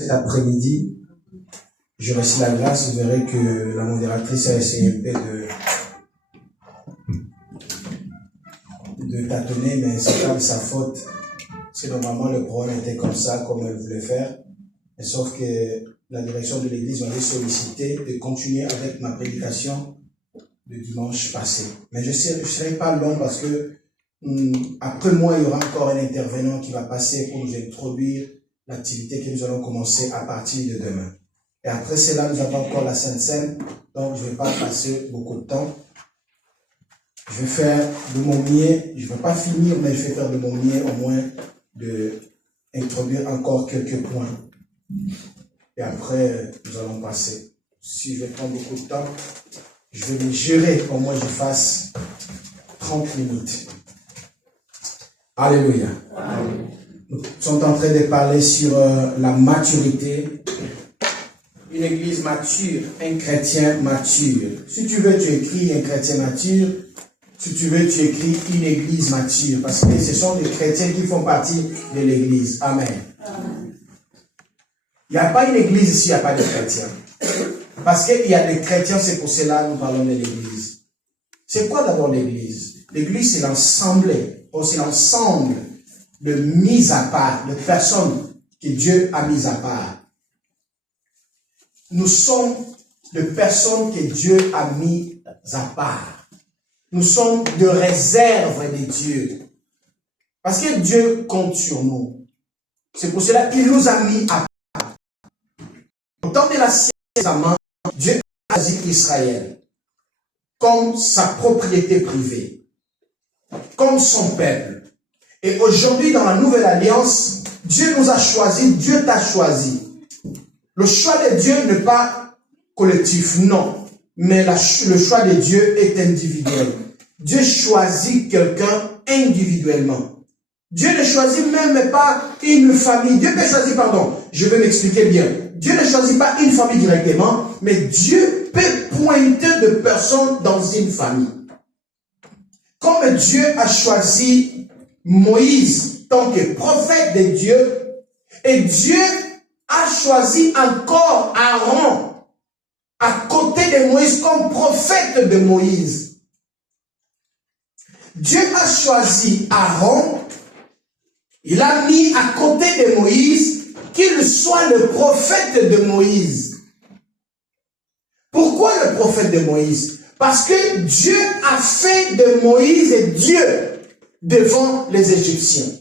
Cet après-midi, je reçois la grâce, vous verrez que la modératrice a essayé un peu de tâtonner, mais c'est pas de sa faute. Parce que normalement, le programme était comme ça, comme elle voulait faire. Mais sauf que la direction de l'église m'avait sollicité de continuer avec ma prédication de dimanche passé. Mais je ne serai pas long parce que après moi, il y aura encore un intervenant qui va passer pour nous introduire l'activité que nous allons commencer à partir de demain. Et après cela, nous avons encore la Sainte Seine, donc je ne vais pas passer beaucoup de temps. Je vais faire de mon mieux, je ne vais pas finir, mais je vais faire de mon mieux au moins de introduire encore quelques points. Et après, nous allons passer. Si je vais prendre beaucoup de temps, je vais me gérer, au moins je fasse 30 minutes. Alléluia. Amen. Nous sommes en train de parler sur la maturité. Une église mature, un chrétien mature. Si tu veux, tu écris un chrétien mature. Si tu veux, tu écris une église mature. Parce que ce sont des chrétiens qui font partie de l'église. Amen. Amen. Il n'y a pas une église ici, il n'y a pas de chrétiens. Parce qu'il y a des chrétiens, c'est pour cela que nous parlons de l'église. C'est quoi d'abord l'église? L'église, c'est l'ensemble. C'est l'ensemble de mise à part, de personnes que Dieu a mises à part. Nous sommes de personnes que Dieu a mises à part. Nous sommes de réserve de Dieu. Parce que Dieu compte sur nous. C'est pour cela qu'il nous a mis à part. Au temps de l'Ancien Testament, Dieu a choisi Israël comme sa propriété privée, comme son peuple. Et aujourd'hui, dans la Nouvelle Alliance, Dieu nous a choisis, Dieu t'a choisi. Le choix de Dieu n'est pas collectif, non. Mais le choix de Dieu est individuel. Dieu choisit quelqu'un individuellement. Dieu ne choisit même pas une famille. Dieu peut choisir, je vais m'expliquer bien. Dieu ne choisit pas une famille directement, mais Dieu peut pointer de personnes dans une famille. Comme Dieu a choisi Moïse tant que prophète de Dieu, et Dieu a choisi encore Aaron à côté de Moïse comme prophète de Moïse. Dieu a choisi Aaron, il a mis à côté de Moïse qu'il soit le prophète de Moïse. Pourquoi le prophète de Moïse? Parce que Dieu a fait de Moïse Dieu devant les Égyptiens.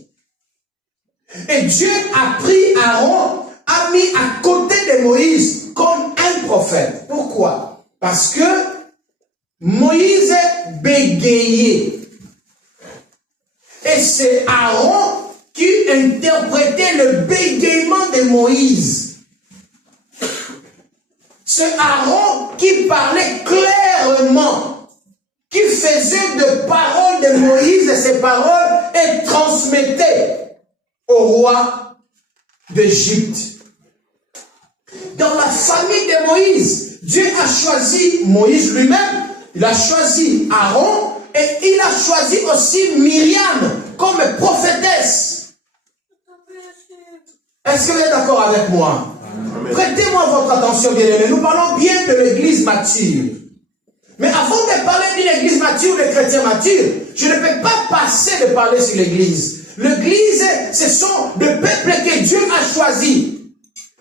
Et Dieu a pris Aaron, a mis à côté de Moïse comme un prophète. Pourquoi? Parce que Moïse bégayait. Et c'est Aaron qui interprétait le bégaiement de Moïse. C'est Aaron qui parlait clairement, qui faisait de paroles de Moïse et ces paroles et transmettait au roi d'Égypte. Dans la famille de Moïse, Dieu a choisi Moïse lui-même, il a choisi Aaron et il a choisi aussi Myriam comme prophétesse. Est-ce que vous êtes d'accord avec moi? Prêtez-moi votre attention, bien-aimés. Nous parlons bien de l'église mature. Mais avant de parler d'une église mature, de chrétiens matures, je ne peux pas passer de parler sur l'église. L'église, ce sont des peuples que Dieu a choisis.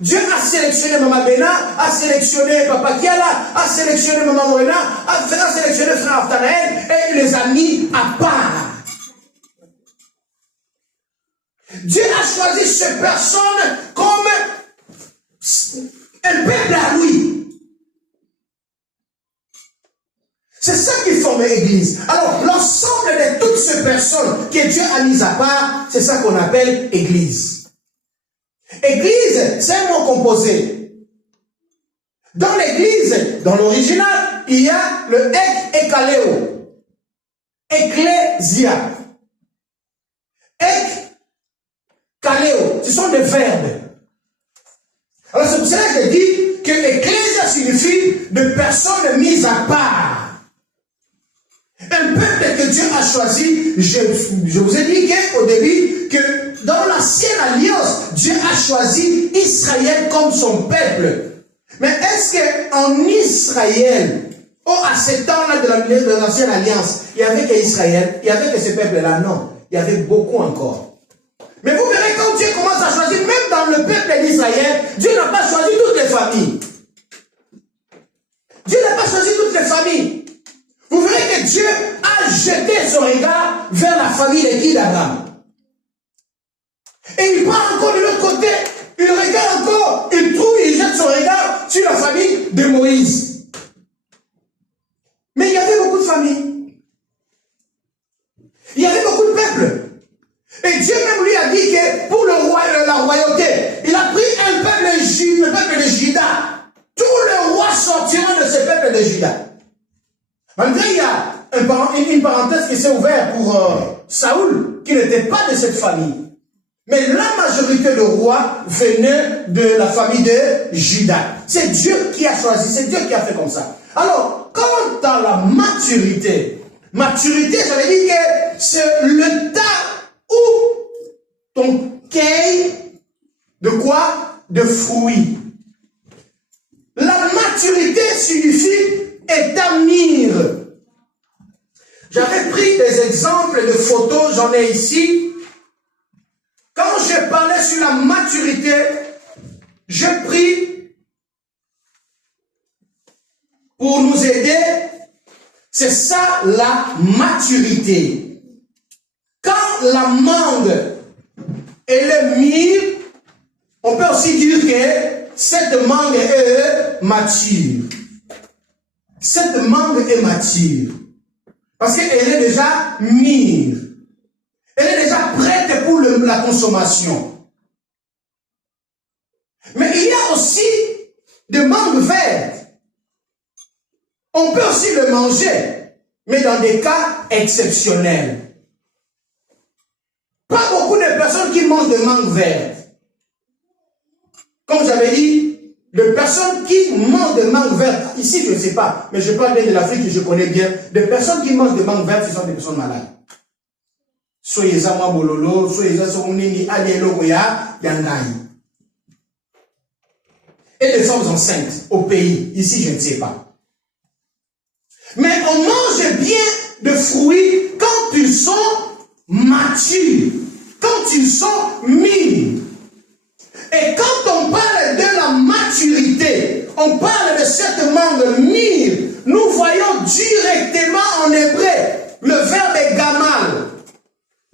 Dieu a sélectionné Maman Bena, a sélectionné Papa Kiala, a sélectionné Maman Morena, a sélectionné Frère Aftanaël et il les a mis à part. Dieu a choisi ces personnes comme un peuple à lui. C'est ça qui forme l'église. Alors, l'ensemble de toutes ces personnes que Dieu a mises à part, c'est ça qu'on appelle église. Église, c'est un mot composé. Dans l'église, dans l'original, il y a le ek et kaleo. Ecclésia. Ek, kaleo, ce sont des verbes. Alors c'est pour cela que je dis que ecclésia signifie de personnes mises à part. Un peuple que que Dieu a choisi, je vous ai dit au début que dans l'ancienne alliance, Dieu a choisi Israël comme son peuple. Mais est-ce qu'en Israël, à ce temps-là de l'ancienne alliance, il n'y avait qu'Israël, il n'y avait que ce peuple-là? Non, il y avait beaucoup encore. Mais vous verrez quand Dieu commence à choisir, même dans le peuple d'Israël, Dieu n'a pas choisi toutes les familles. Dieu n'a pas choisi toutes les familles. Vous verrez que Dieu a jeté son regard vers la famille de qui d'Abraham. Et il part encore de l'autre côté, il regarde encore, il trouve, il jette son regard sur la famille de Moïse. Mais il y avait beaucoup de familles. Il y avait beaucoup de peuples. Et Dieu même lui a dit que pour la royauté, il a pris un peuple, le peuple de Juda. Tous les rois sortiront de ce peuple de Juda. Malgré il y a une parenthèse qui s'est ouverte pour Saoul, qui n'était pas de cette famille. Mais la majorité de rois venaient de la famille de Juda. C'est Dieu qui a choisi, c'est Dieu qui a fait comme ça. Alors, quant à la maturité, j'avais dit que c'est le temps où ton cueille de quoi? De fruits. La maturité signifie établir. J'avais pris des exemples de photos, j'en ai ici. Quand je parlais sur la maturité, j'ai pris pour nous aider, c'est ça la maturité. Quand la mangue elle est mûre, on peut aussi dire que cette mangue est mature. Cette mangue est mature. Parce qu'elle est déjà mûre. Elle est déjà prête pour la consommation. Mais il y a aussi des mangues vertes. On peut aussi le manger, mais dans des cas exceptionnels. Pas beaucoup de personnes qui mangent des mangues vertes. Comme j'avais dit, les personnes qui mangent des mangues vertes, ici je ne sais pas, mais je parle bien de l'Afrique que je connais bien, des personnes qui mangent des mangues vertes, ce sont des personnes malades. Soyez à moi bololo, soyez à soumnini, alielo goya, yangai. Et les femmes enceintes au pays, ici je ne sais pas. Mais on mange bien de fruits quand ils sont matures, quand ils sont mûrs. Et quand on parle de la maturité, on parle de cette mangue mûre, nous voyons directement en hébreu le verbe gamal.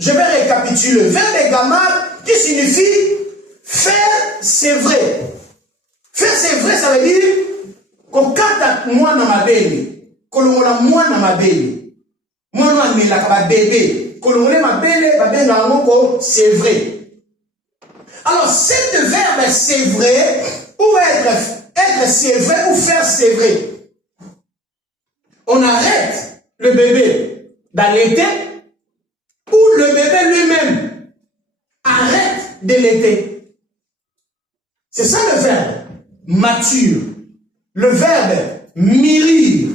Je vais récapituler. Le verbe gamal qui signifie faire c'est vrai. Faire c'est vrai, ça veut dire qu'on kata moi dans ma belle, qu'on a moi dans ma belle. Moi dans ma bébé, qu'on a ma belle, ma belle dans c'est vrai. Alors, cet verbe c'est vrai, ou être c'est vrai, ou faire c'est vrai. On arrête le bébé d'allaiter, ou le bébé lui-même arrête d'allaiter. C'est ça le verbe mature, le verbe mûrir.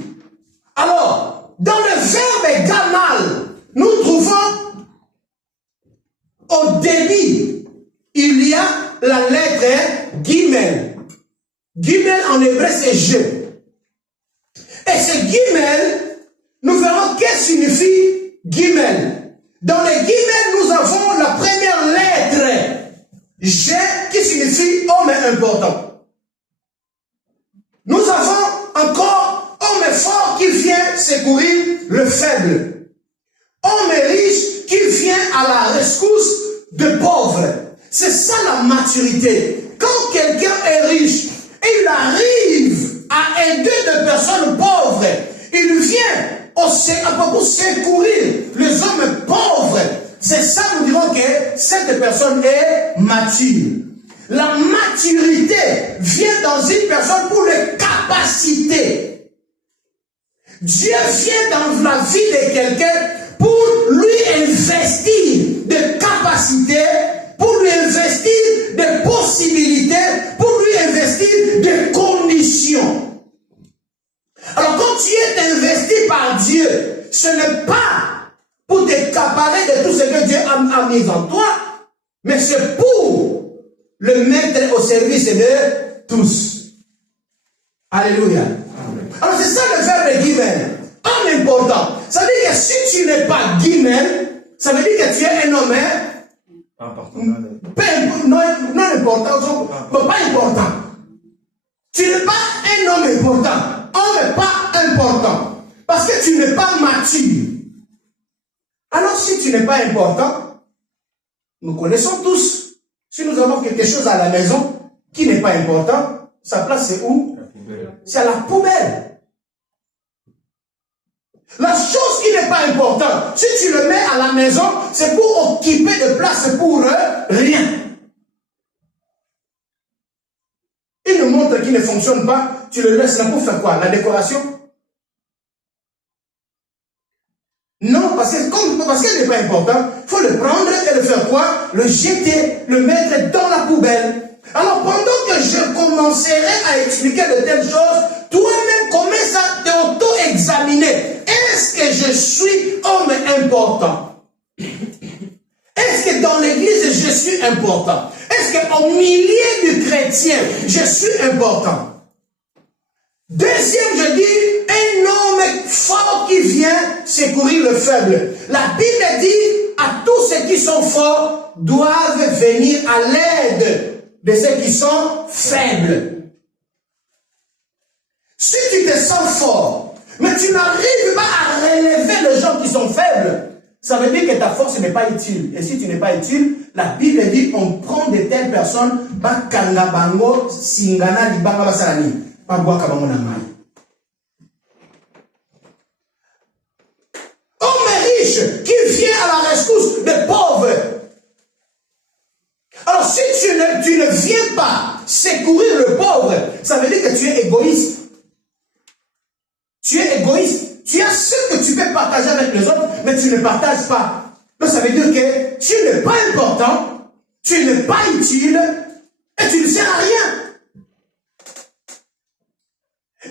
Alors, dans le verbe gamal, nous trouvons au début, il y a la lettre Gimel. Gimel en hébreu c'est je. Et ce Gimel, nous verrons qu'est-ce signifie Gimel. Dans le Gimel, nous avons la première lettre G qui signifie homme important. Nous avons encore homme fort qui vient secourir le faible. Homme riche qui vient à la rescousse de pauvres. C'est ça la maturité. Quand quelqu'un est riche et il arrive à aider des personnes pauvres, il vient pour secourir les hommes pauvres. C'est ça, nous dirons que cette personne est mature. La maturité vient dans une personne pour les capacités. Dieu vient dans la vie de quelqu'un pour lui investir des capacités, pour lui investir des possibilités, pour lui investir des conditions. Alors quand tu es investi par Dieu, ce n'est pas s'accaparer de tout ce que Dieu a mis en toi, mais c'est pour le mettre au service de tous. Alléluia. Alors c'est ça le verbe guimel. Homme important. Ça veut dire que si tu n'es pas guimel, ça veut dire que tu es un homme non important, pas important. Tu n'es pas un homme important. Homme pas important. Parce que tu n'es pas mature. Alors si tu n'es pas important, nous connaissons tous, si nous avons quelque chose à la maison qui n'est pas important, sa place c'est où? C'est à la poubelle. La chose qui n'est pas importante, si tu le mets à la maison, c'est pour occuper de place pour rien. Une montre qui ne fonctionne pas, tu le laisses là pour faire quoi? La décoration? Non, parce qu'elle n'est pas importante, il faut le prendre et le faire quoi? Le jeter, le mettre dans la poubelle. Alors pendant que je commencerai à expliquer de telles choses, toi-même commence à t'auto-examiner. Est-ce que je suis homme important? Est-ce que dans l'église je suis important? Est-ce qu'au milieu du chrétien je suis important? Deuxième, je dis, un homme fort qui vient secourir le faible. La Bible dit, à tous ceux qui sont forts doivent venir à l'aide de ceux qui sont faibles. Si tu te sens fort, mais tu n'arrives pas à relever les gens qui sont faibles, ça veut dire que ta force n'est pas utile. Et si tu n'es pas utile, la Bible dit, on prend de telles personnes, bakanga bango, singana libanga basalani. Homme riche qui vient à la rescousse des pauvres. Alors si tu ne viens pas secourir le pauvre, ça veut dire que tu es égoïste. Tu es égoïste. Tu as ce que tu peux partager avec les autres, mais tu ne partages pas. Donc ça veut dire que tu n'es pas important, tu n'es pas utile, et tu ne sers à rien.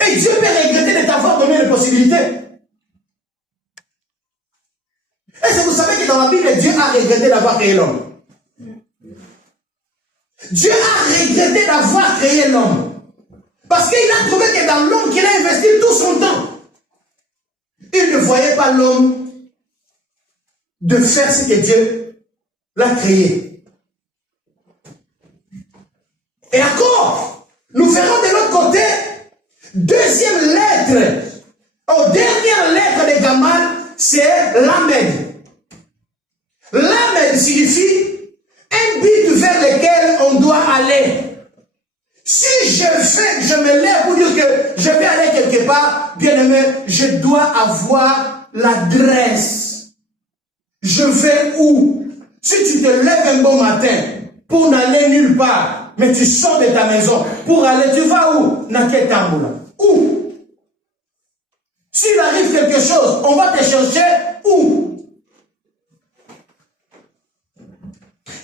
Et Dieu peut regretter de t'avoir donné les possibilités. Est-ce que vous savez que dans la Bible, Dieu a regretté d'avoir créé l'homme? Dieu a regretté d'avoir créé l'homme. Parce qu'il a trouvé que dans l'homme qu'il a investi tout son temps. Il ne voyait pas l'homme de faire ce que Dieu l'a créé. Et encore, nous verrons de l'autre côté, deuxième lettre, dernière lettre de Gamal, c'est Lamed. Lamed signifie un but vers lequel on doit aller. Si je me lève pour dire que je vais aller quelque part, bien aimé, je dois avoir l'adresse. Je vais où? Si tu te lèves un bon matin pour n'aller nulle part, mais tu sors de ta maison pour aller, tu vas où? Naketamboula. Où? S'il arrive quelque chose, on va te chercher où?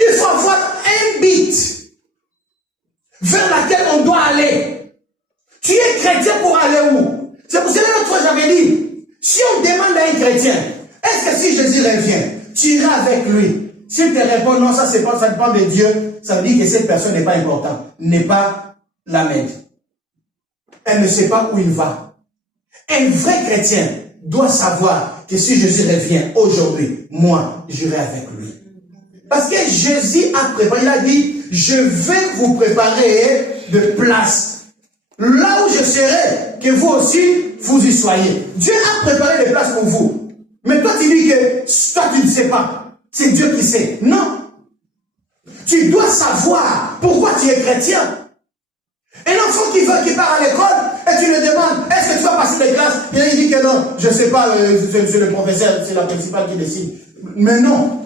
Il faut avoir un but vers laquelle on doit aller. Tu es chrétien pour aller où? C'est pour cela que l'autre fois j'avais dit, si on demande à un chrétien, est-ce que si Jésus revient, tu iras avec lui? S'il te répond non, ça dépend de Dieu, ça veut dire que cette personne n'est pas importante, n'est pas la maître. Elle ne sait pas où il va. Un vrai chrétien doit savoir que si Jésus revient aujourd'hui, moi, j'irai avec lui. Parce que Jésus a préparé, il a dit, je vais vous préparer de place. Là où je serai, que vous aussi, vous y soyez. Dieu a préparé des places pour vous. Mais toi, tu dis que toi, tu ne sais pas. C'est Dieu qui sait. Non. Tu dois savoir pourquoi tu es chrétien. Un enfant qui part à l'école, et tu le demandes, est-ce que tu vas passer les classes? Et il dit que non, je ne sais pas, c'est le professeur, c'est la principale qui décide. Mais non.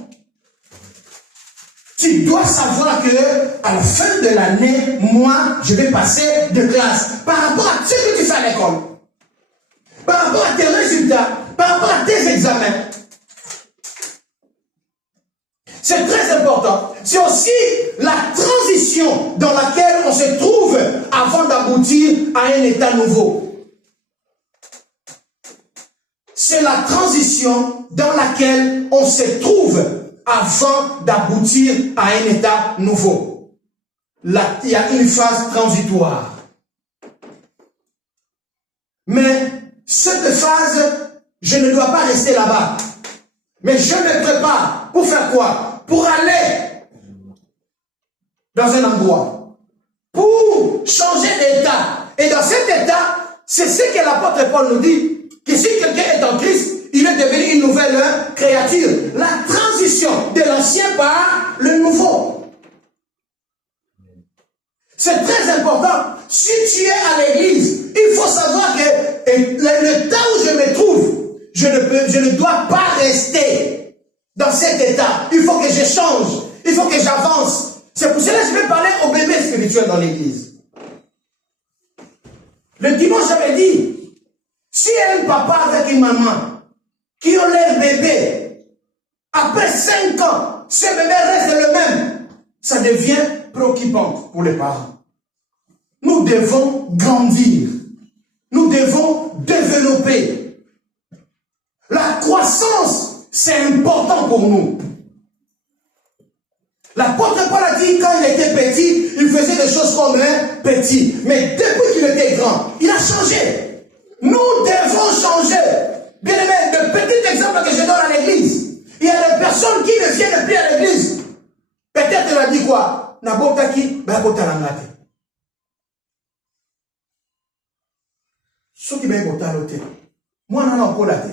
Tu dois savoir que à la fin de l'année, moi, je vais passer de classe. Par rapport à ce que tu fais à l'école. Par rapport à tes résultats. Par rapport à tes examens. C'est très important. C'est aussi la transition dans laquelle on se trouve avant d'aboutir à un état nouveau. c'est la transition dans laquelle on se trouve avant d'aboutir à un état nouveau. Là, il y a une phase transitoire. Mais cette phase, je ne dois pas rester là-bas. Mais je me prépare pour faire quoi? Pour aller dans un endroit. Pour changer d'état. Et dans cet état, c'est ce que l'apôtre Paul nous dit. Que si quelqu'un est en Christ, il est devenu une nouvelle créature. La transition de l'ancien par le nouveau. C'est très important. Si tu es à l'église, il faut savoir que le temps où je me trouve, je ne dois pas rester dans cet état. Il faut que je change. Il faut que j'avance. C'est pour cela que je vais parler aux bébés spirituels dans l'église. Le dimanche, j'avais dit, si un papa avec une maman qui ont leur bébé, après 5 ans, ce bébé reste le même, ça devient préoccupant pour les parents. Nous devons grandir. Nous devons développer. La croissance, c'est important pour nous. L'apôtre Paul a dit, quand il était petit, il faisait des choses comme un petit. Mais depuis qu'il était grand, il a changé. Nous devons changer. Bien aimé, de petits exemples que je donne à l'église. Il y a des personnes qui ne viennent plus à l'église. Peut-être elle a dit quoi? Nabotaki, bakotalangate. Ceux qui m'ont voté, moi, je n'en ai pas la.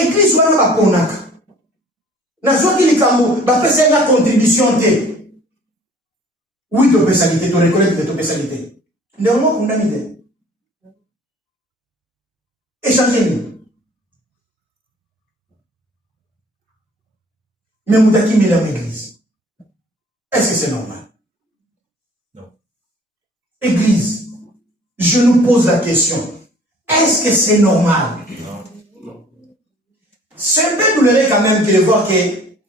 Église, je n'en ai pas la. Nazo qui likambo, bah c'est une contribution té. Oui, tu peux s'aliter, tu reconnais que tu peux s'aliter. Néanmoins, on a une idée. Échangez-nous. Mais Moudaki met dans l'église. Est-ce que c'est normal? Non. Église, je nous pose la question. Est-ce que c'est normal? Non. C'est un peu douloureux quand même de voir que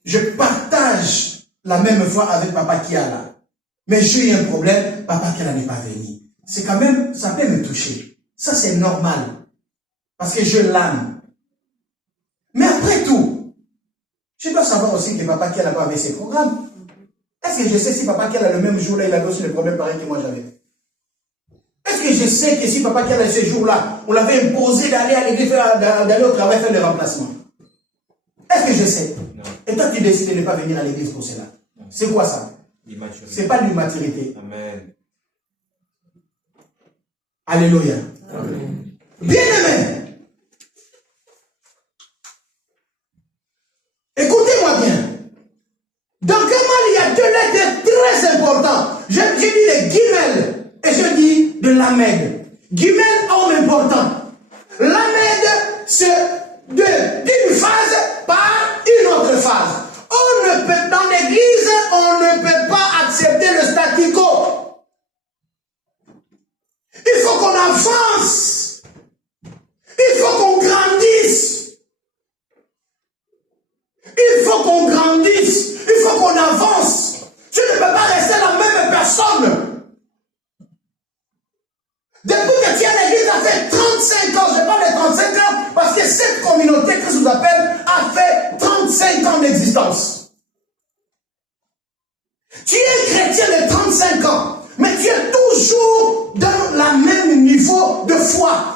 je partage la même foi avec Papa Kiala. Mais j'ai eu un problème, Papa Kiala n'est pas venu. C'est quand même, ça peut me toucher. Ça c'est normal. Parce que je l'aime. Mais après tout, je dois savoir aussi que Papa Kiala n'a pas avec ses programmes. Est-ce que je sais si Papa Kiala le même jour-là, il avait aussi le problème pareil que moi j'avais? Est-ce que je sais que si Papa Kiala ce jour-là, on l'avait imposé d'aller à l'église, d'aller au travail faire le remplacement? Est-ce que je sais? Non. Et toi, tu décides de ne pas venir à l'église pour cela. C'est quoi ça? C'est pas de l'immaturité. Amen. Alléluia. Amen. Bien-aimé. Écoutez-moi bien. Dans Kamal, il y a 2 lettres très importantes. Je dis les guimel et je dis de l'Amed. Guimel, homme important. L'Amed, c'est d'une phase par une autre phase. On ne peut, dans l'église, on ne peut pas accepter le statu quo. Il faut qu'on avance. Il faut qu'on grandisse. Il faut qu'on grandisse. Il faut qu'on avance. Tu ne peux pas rester la même personne. Depuis que tu es à l'église, ça fait 35 ans. Je parle de 35 ans parce que cette communauté que je vous appelle a fait 35 ans d'existence. Tu es chrétien de 35 ans, mais tu es toujours dans le même niveau de foi.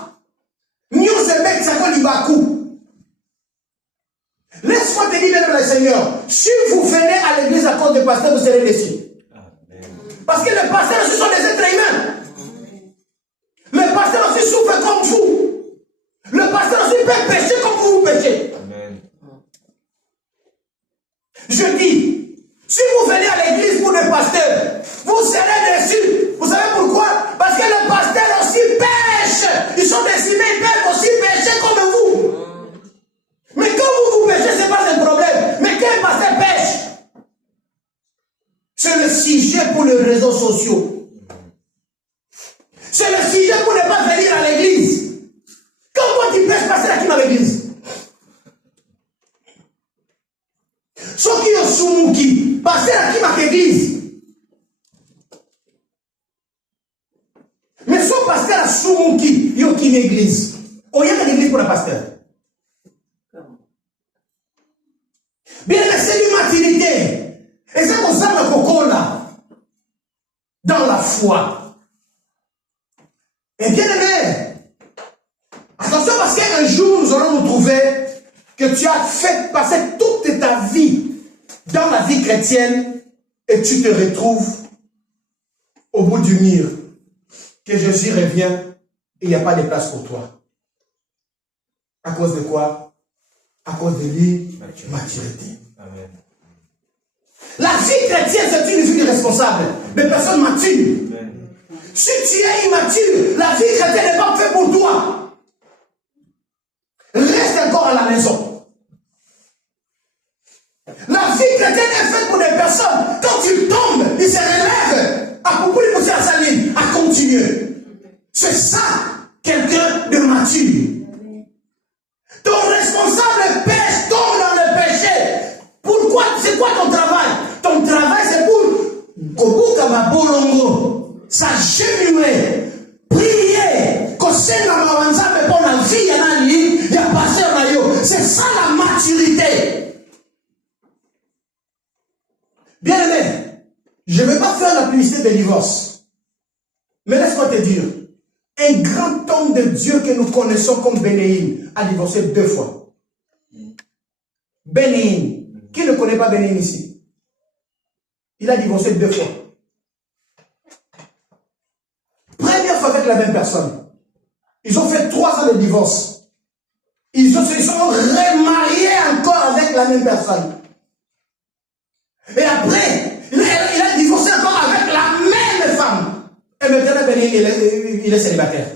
Laisse-moi te dire, même le Seigneur, si vous venez à l'église à cause de pasteur, vous serez déçus. Parce que les pasteurs aussi sont des êtres humains. Le pasteur aussi souffre comme vous. Le pasteur aussi peut pécher comme vous péchez. Je dis, si vous venez à l'église pour des pasteurs, vous serez déçus. Vous savez pourquoi? Parce que les pasteurs aussi pêchent. Ils sont des humains, ils peuvent aussi pécher comme vous. Mais quand vous péchez, ce n'est pas un problème. Mais quand un pasteur pêche, c'est le sujet pour les réseaux sociaux. C'est le sujet pour ne pas venir à l'église. Quand toi tu pêches, pasteur à qui dans l'église? Ceux qui ont soumouki, pasteur à qui dans l'église? Mais son pasteur Soumuki, il y a une église. Il y a une église pour le pasteur. Bien, c'est l'immaturité. Et c'est pour ça que là, dans la foi. Et bien aimé, attention parce qu'un jour nous allons nous trouver que tu as fait passer toute ta vie dans la vie chrétienne et tu te retrouves au bout du mur, que Jésus revient et il n'y a pas de place pour toi. À cause de quoi? À cause de l'immaturité. Amen. La vie chrétienne, c'est une vie responsable, de personnes matures. Amen. Si tu es immature, la vie chrétienne n'est pas faite pour toi. Reste encore à la maison. La vie chrétienne est faite pour des personnes. Quand tu tombes, ils se relèvent à propos de pousser à sa ligne, à continuer. C'est ça, quelqu'un de mature. Ton responsable pêche, tombe dans le péché. Pourquoi? C'est quoi ton travail? Ton travail, c'est pour Kobuka Mabolongo, s'agenouiller, prier, Kosenga Mawanza, pour la vie, il y a passé Rayo. C'est ça la maturité. Bien aimé, je ne vais pas faire la publicité des divorces. Mais laisse-moi te dire, un grand homme de Dieu que nous connaissons comme Bénéine a divorcé 2 fois. Bénéine. Qui ne connaît pas Bénéine ici? Il a divorcé 2 fois. Première fois avec la même personne. Ils ont fait 3 ans de divorce. Ils se sont remariés encore avec la même personne. Et après, il a divorcé encore avec la même femme. Et maintenant, Bénéine, il est célibataire.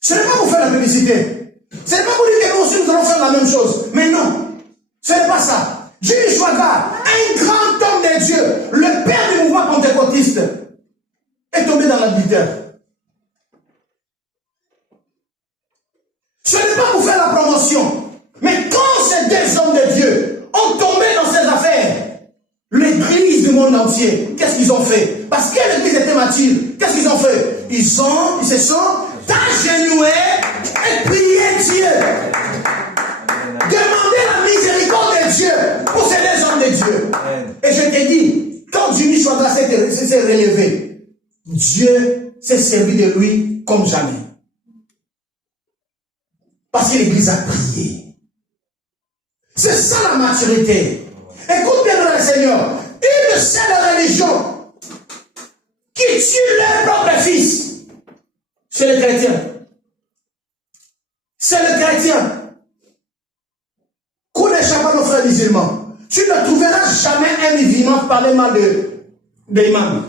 Ce n'est pas pour faire la publicité. Ce n'est pas pour dire que nous aussi nous allons faire la même chose. Mais non, ce n'est pas ça. Jimmy Chouaga, un grand homme de Dieu, le père du mouvement pentecôtiste, est tombé dans l'adultère. Ce n'est pas pour faire la promotion. Mais quand ces 2 hommes de Dieu ont tombé dans ces affaires, l'église du monde entier, qu'est-ce qu'ils ont fait? Parce que l'église était mature, qu'est-ce qu'ils ont fait? Ils se sont agenouillés et prié Dieu. Demandez la miséricorde de Dieu pour ces 2 hommes de Dieu. Et je te dis, quand Jimmy Chouaga s'est relevé, Dieu s'est servi de lui comme jamais. Parce que l'église a prié. C'est ça la maturité. Écoute bien le Seigneur. Une seule religion qui tue leur propre fils, c'est le chrétien. C'est le chrétien. Qu'on n'échappe pas nos frères musulmans. Tu ne trouveras jamais un musulman parler mal de l'imam.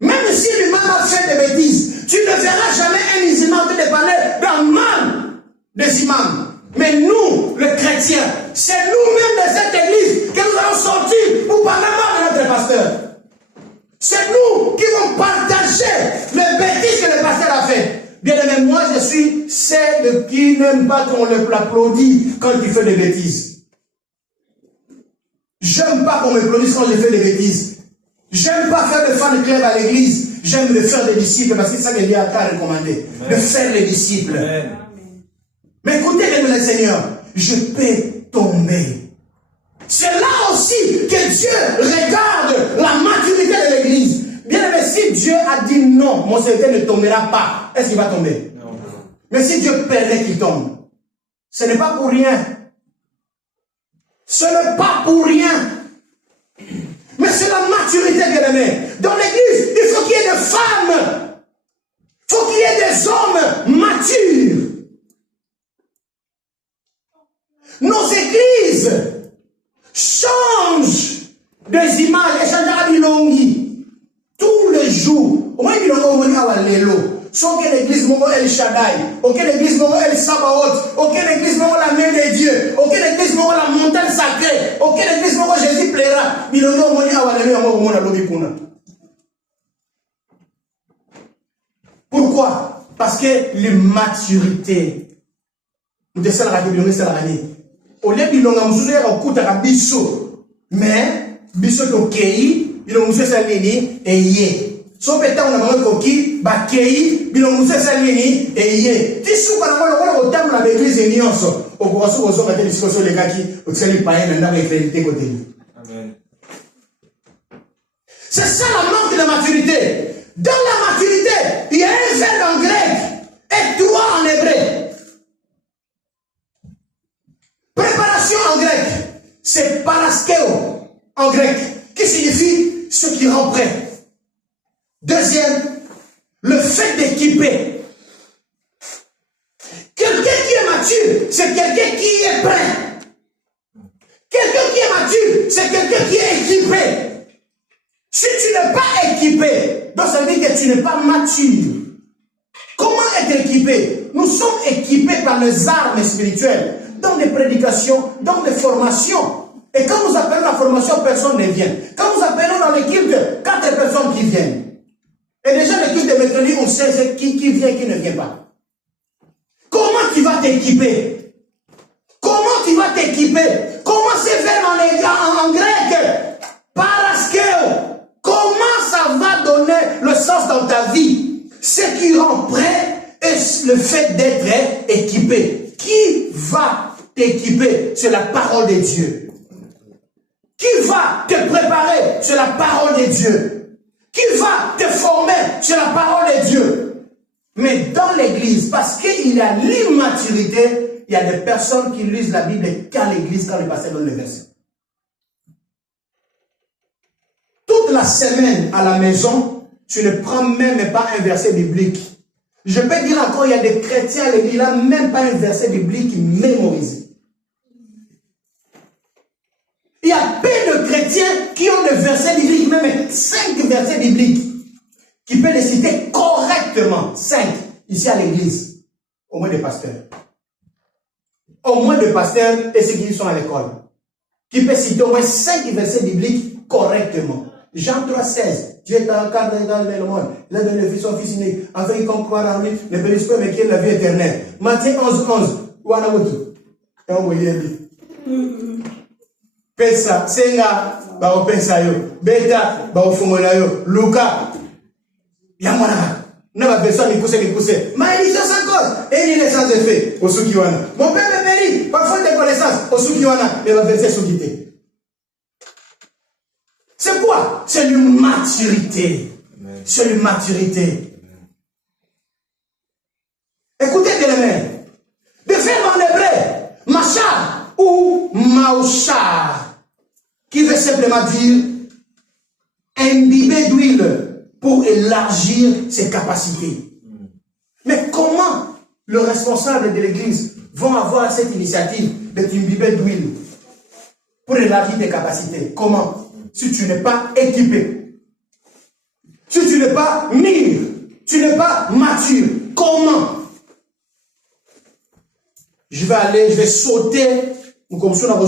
Même si l'imam a fait des bêtises, tu ne verras jamais un musulman te parler d'un mal des imams. Mais nous, les chrétiens, c'est nous-mêmes de cette église que nous allons sortir pour parler mal de notre pasteur. C'est nous qui vont partager les bêtises que le pasteur a fait. Bien aimé, moi je suis celle qui n'aime pas qu'on l'applaudit quand il fait des bêtises. J'aime pas qu'on m'applaudisse quand je fais des bêtises. J'aime pas faire de fan club à l'église. J'aime de faire des disciples parce que c'est ça que Dieu a recommandé. De faire les disciples. Amen. Mais écoutez, le Seigneur, je peux tomber. C'est là aussi que Dieu regarde la maturité de l'église. Bien aimé, si Dieu a dit non, mon serviteur ne tombera pas, est-ce qu'il va tomber? Non. Mais si Dieu permet qu'il tombe, ce n'est pas pour rien. Ce n'est pas pour rien. Mais c'est la maturité, bien aimé. Dans l'église, il faut qu'il y ait des femmes. Il faut qu'il y ait des hommes matures. Nos églises changent des images, elles changent à Bilongi. Tous les jours. Au moins, Bilongo, on va l'élo. Soit que l'église Mongo El Shaddai, ou que l'église Mongo El Sabaoth, ou que l'église Mongo la main de Dieu, ou que l'église Mongo la montagne sacrée, ou que l'église Mongo Jésus plaira. Bilongo, on va l'élo, on va l'élo. Pourquoi? Parce que l'immaturité. Nous sommes là, nous sommes là. Au lieu de nous mais biso to kei, il nous sommes là et So peta on a mangé coquille, bakei, bilongousse salini, et yé. Tissou quand on a table avec l'église et nyonso. Au courant où on a des discussions les gars qui, au tsali païen, on a référité côté. Amen. C'est ça la manque de maturité. Dans la maturité, il y a un verbe en grec et 3 en hébreu. Préparation en grec, c'est paraskeo en grec, qui signifie ce qui rend prêt. Deuxième, le fait d'équiper. Quelqu'un qui est mature, c'est quelqu'un qui est prêt. Quelqu'un qui est mature, c'est quelqu'un qui est équipé. Si tu n'es pas équipé, donc ça veut dire que tu n'es pas mature. Comment être équipé? Nous sommes équipés par les armes spirituelles, dans des prédications, dans des formations. Et quand nous appelons la formation, personne ne vient. Quand nous appelons dans l'équipe de 4 personnes qui viennent. Et déjà l'équipe de mercredi, on sait qui vient et qui ne vient pas. Comment tu vas t'équiper? Comment tu vas t'équiper? Comment c'est fait en grec? Paraskeo. Comment ça va donner le sens dans ta vie? Ce qui rend prêt est le fait d'être équipé. Qui va t'équiper? C'est la parole de Dieu. Qui va te préparer? C'est la parole de Dieu. Qui va te former? C'est la parole de Dieu. Mais dans l'église, parce qu'il y a l'immaturité, il y a des personnes qui lisent la Bible qu'à l'église quand le pasteur donne le verset. Toute la semaine à la maison, tu ne prends même pas un verset biblique. Je peux dire encore, il y a des chrétiens à l'église, là, même pas un verset biblique mémorisé. Il y a peu de chrétiens qui ont des versets bibliques, même 5 versets bibliques, qui peuvent les citer correctement. 5, ici à l'église, au moins des pasteurs. Au moins des pasteurs et ceux qui sont à l'école. Qui peuvent citer au moins 5 versets bibliques correctement. Jean 3, 16. Dieu est un cadre dans le monde. Il a donné le Fils, son Fils unique, afin qu'il croit en lui, ne périsse pas, mais qu'il ait la vie éternelle. Matthieu 11, 11. Wanawutu. Et on voyait lui. Pensa, Senga, Bao Pensa yo. Beta, Bao Fungola yo. Luca. Yamwana. N'a personne qui pousse. Malédiction sans cause. Et il est sans effet. Au Sukiwana. Mon père me périt. Parfois des connaissances. Au Sukiwana. Et va verser Sukité. C'est quoi? C'est une maturité. C'est une maturité. Écoutez bien les mains. De faire en hébreu, machar ou maouchar, qui veut simplement dire imbiber d'huile pour élargir ses capacités. Mais comment le responsable de l'église va avoir cette initiative d'être imbibé d'huile pour élargir tes capacités? Comment? Si tu n'es pas équipé, si tu n'es pas mûr, tu n'es pas mature, comment? Je vais sauter, comme ça,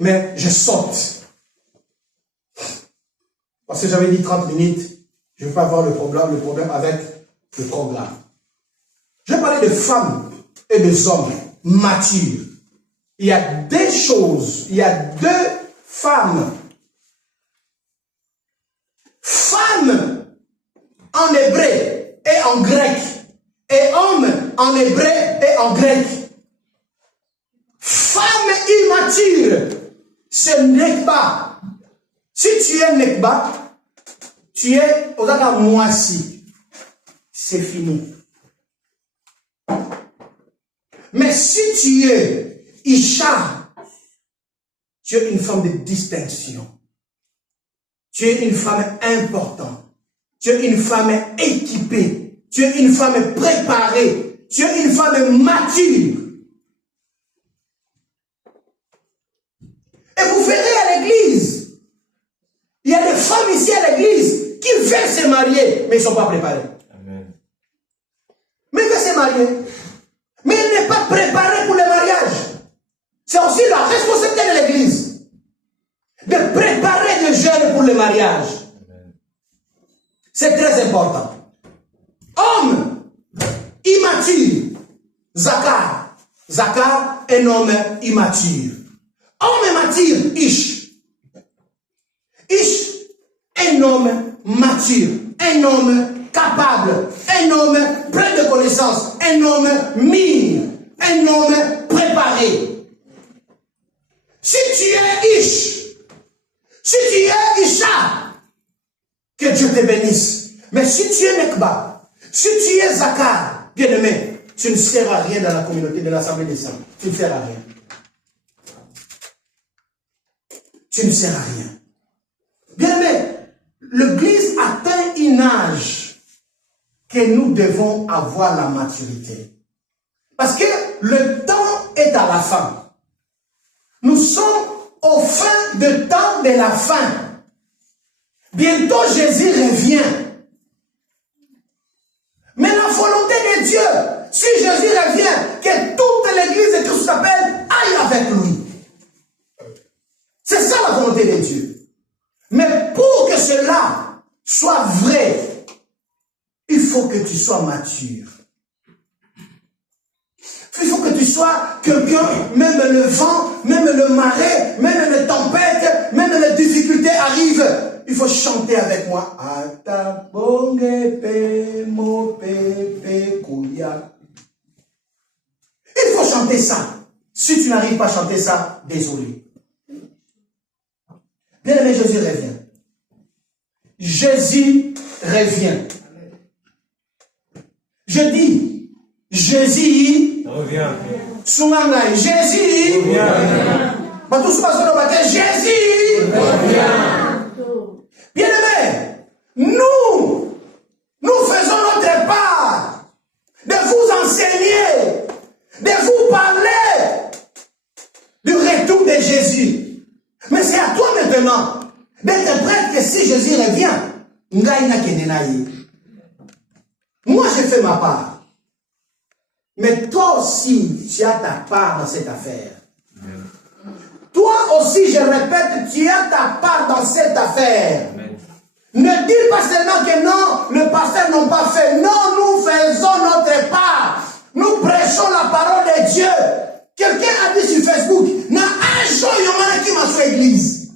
mais je saute. Parce que j'avais dit 30 minutes, je ne vais pas avoir le problème avec le programme. Je vais parler de femmes et des hommes matures. Il y a deux choses, il y a deux femmes. Femmes en hébreu et en grec. Et homme en hébreu et en grec. Femme immature, c'est Nekba. Si tu es Nekba, tu es au moisi. C'est fini. Mais si tu es Isha, tu es une femme de distinction. Tu es une femme importante. Tu es une femme équipée. Tu es une femme préparée. Tu es une femme mature. Et vous verrez à l'église, il y a des femmes ici à l'église qui veulent se marier, mais ils ne sont pas préparés. Amen. Mais ils veulent se marier. Mais ils ne sont pas préparés pour le mariage. C'est aussi la responsabilité de l'église de préparer les jeunes pour le mariage. C'est très important. Homme immature, Zakar. Zakar, un homme immature. Homme immature, Ish. Ish, un un homme mature, un homme capable, un homme plein de connaissances, un homme mûr, un homme préparé. Si tu es Ish, si tu es Isha, que Dieu te bénisse. Mais si tu es Nekba, si tu es Zakar, bien-aimé, tu ne sers à rien dans la communauté de l'Assemblée des Saints. Tu ne sers à rien. Tu ne sers à rien. Bien-aimé, l'Église atteint un âge que nous devons avoir la maturité. Parce que le temps est à la fin. Nous sommes au fin de temps de la fin. Bientôt Jésus revient. Mais la volonté de Dieu, si Jésus revient, que toute l'église de Christ s'appelle, aille avec lui. C'est ça la volonté de Dieu. Mais pour que cela soit vrai, il faut que tu sois mature. Il faut que tu sois quelqu'un, même le vent, même le marais, même les tempêtes, même les difficultés arrivent. Il faut chanter avec moi. Il faut chanter ça. Si tu n'arrives pas à chanter ça, désolé. Bien-aimé, Jésus revient. Jésus revient. Je dis, Jésus revient. Jésus revient. Jésus revient. Bien-aimés, nous faisons notre part de vous enseigner, de vous parler du retour de Jésus. Mais c'est à toi maintenant d'être prêt que si Jésus revient, moi j'ai fait ma part. Mais toi aussi, tu as ta part dans cette affaire. Toi aussi, je répète, tu as ta part dans cette affaire. Ne dis pas seulement que non, le pasteur n'a pas fait. Non, nous faisons notre part. Nous prêchons la parole de Dieu. Quelqu'un a dit sur Facebook, na ajo yomana qui m'a fait église.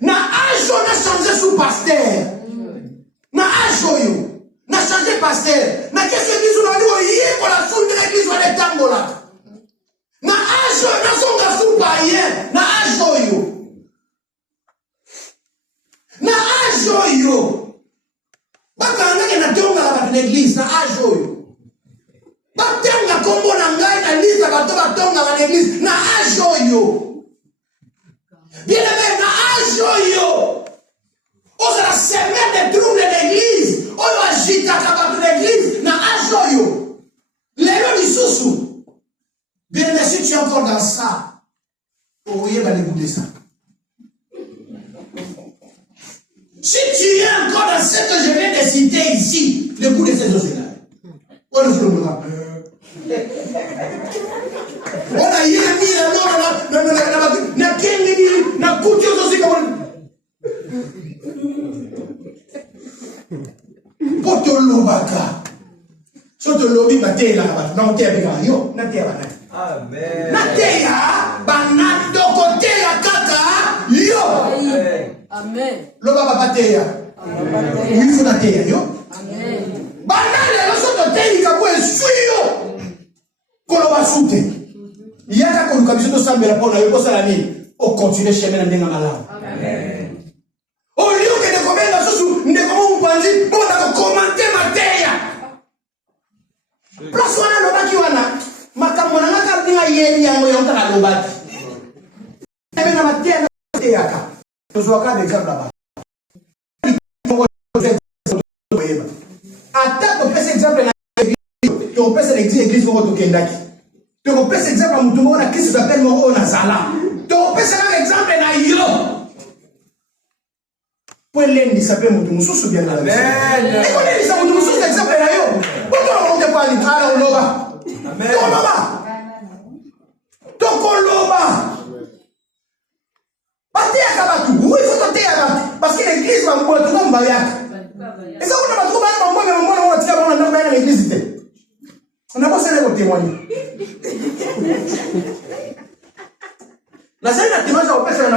Na ajo n'a changé sous pasteur. Na ajo yo. N'a changé pasteur. Na qu'est-ce que dit on a dit, oui, pour la soule de l'église, on est tangola. Na ajo, na songa sous païen. Na ajo yo. Na ajo yo. Bakanga ke na tonga la l'église, na ajo yo. Batenga kombo na ngai na lisa bato batonga na l'église, na ajo yo. Bien-aimé, na ajo yo. Oza la semaine de trouble de l'église. Oyo agita kabato l'église, na ajo yo. Léo lisusu. Bien-aimé, si tu es encore dans ça, oui, va dégoûter ça. Si tu es encore dans ce que je viens de citer ici, le goût de ces choses-là. On a mis la aussi comme pour te lobaka. Si te lobi, baté là, non, t'es avec yo, n'a t'es avec. Amen. Nateya banado kote ya kaka yo. Amen. Loba babateya. Amen. Il faut nateya yo. Amen. Banale lo so te ikabu esuyo. Koloba sute. Yaka ko lukabiso to sambela pona yo kosa la ni. O continue chemin na ndenga malamu. Amen. Au lieu que de commenter la chose, ndeko mpanzi, bon da commenter mateya. Plus wana loba ki wana. Makambo na ngaka ndinga yeli yango yonta na lobaki. Ebe na matia na teaka. Tozwaka d'exemple là-bas. Ata to pesa exemple na église, to pesa l'église ko to kendaki. To pesa exemple mutu mo na Christ s'appelle mo na sala. To pesa na exemple na yo. Pour l'ennemi s'appelle mutu mususu bien na. Amen. Et quand il s'appelle mutu mususu exemple na yo. Pourquoi on te parle ala oloba? Amen. Tokoloba. Oui, il faut tenter parce que l'église va mourir tout le monde. Et ça, on a trouvé un moment, on a l'église. On n'a pas ça de témoigner. La scène de témoignage, on peut faire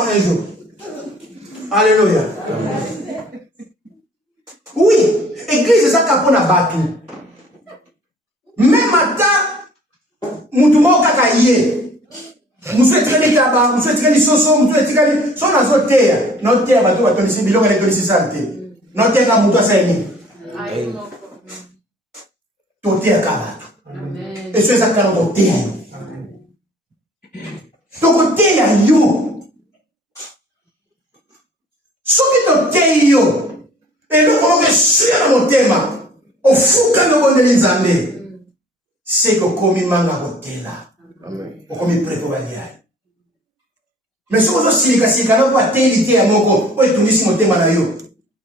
un jour. Alléluia. Oui, église ça kapona batu. Même ata mutumo kaka yé. Musu etreli kaba, musu etreli soso, musu etreli so na zo terre. Non terre bato bato ici biloko les toni santé. Non terre ka mutu asa ni. To terre kaba. Amen. Et so ça ka no terre. To ko terre yo. So ki to terre yo. Et nous comment que sur mon thème au fou quand nous on Nzambe. C'est que comme il m'a côté là. Amen. Comme il prépare bien. Mais si vous aussi les cas pas télité à mon corps, ou tout ici mon thème là yo.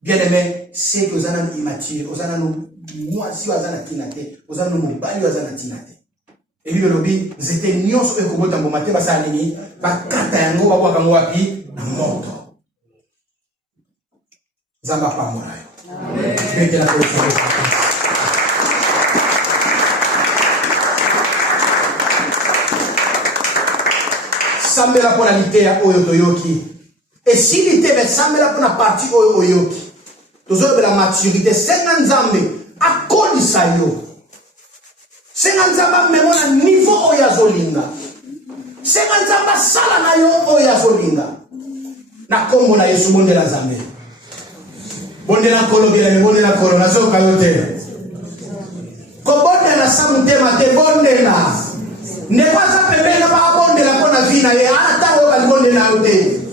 Bien aimé, c'est que vous avez une immature, vous avez moi si vous avez tinate, vous avez mon bali vous avez tinate. Et lui le lobby, vous étiez nions sur le combat dans matin basa nini, ba kata yango ba kwa kango wapi na moto. Zamba pa moi là. Amen. Mettez la position. Sambela pour la lité à Oyotoyoki. Et si l'ité mais sambela pour la partie Oyotoyoki. Tous autres de la maturité, c'est un Nzambe à Kolisayo. C'est un Nzamba même à niveau Oyazolinga. C'est un Nzamba salanayo Oyazolinga. Na kombo na Yesu monde la Nzambe. Bonde na kolobela bonde na korona so kayote. Ko bonde na samutema te bonde na. Ne pas ça pembele ba bonde la kona vina ye ana tawo ba bonde na yote.